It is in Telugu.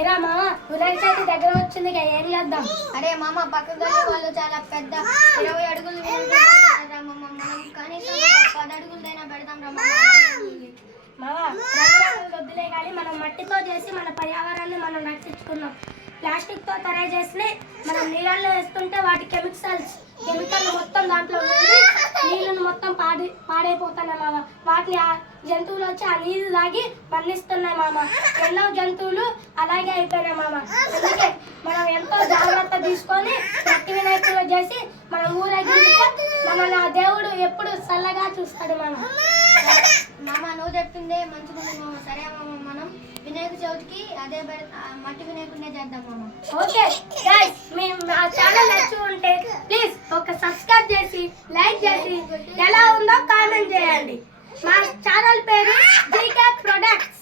ఏరా మామ వినాయక చవితి దగ్గర వచ్చింది ఏం చేద్దాం? అరే మామ పక్క గల్లి వాళ్ళు చాలా పెద్ద 20 అడుగులు మనం కనీసం 10 అడుగులైనా పెడదాం రా మామ. వద్దులే కానీ మనం మట్టితో చేసి మన పర్యావరణాన్ని మనం రక్షించుకున్నాం. ప్లాస్టిక్తో తయారు చేసి మనం నీళ్ళల్లో వేస్తుంటే వాటి కెమికల్ మొత్తం దాంట్లో ఉండి నీళ్ళను మొత్తం పాడైపోతున్నాయి మామ. వాటిని జంతువులు వచ్చి ఆ నీళ్ళు తాగి మరణిస్తున్నాయి మామ. ఎన్నో జంతువులు అలాగే అయిపోయినాయి మామ. అందుకే మనం ఎంతో జాగ్రత్త తీసుకొని మట్టి వినాయకులు చేసి మనం ఊరేగిస్తే మనల్ని ఆ దేవుడు ఎప్పుడు చల్లగా చూస్తాడు మామ. మామ నువ్వు చెప్పిందే మంచిగా మామ. సరే మామ, మనం వినాయక చవితికి అదే మట్టి వినాయకుడినే చేద్దాం మామ. ఓకే గైస్, మీ మా ఛానల్ నచ్చి ఉంటే ప్లీజ్ ఒక సబ్స్క్రైబ్ చేసి లైక్ చేసి ఎలా ఉందో కామెంట్ చేయండి. మా ఛానల్ పేరు జీకే ప్రొడక్ట్స్.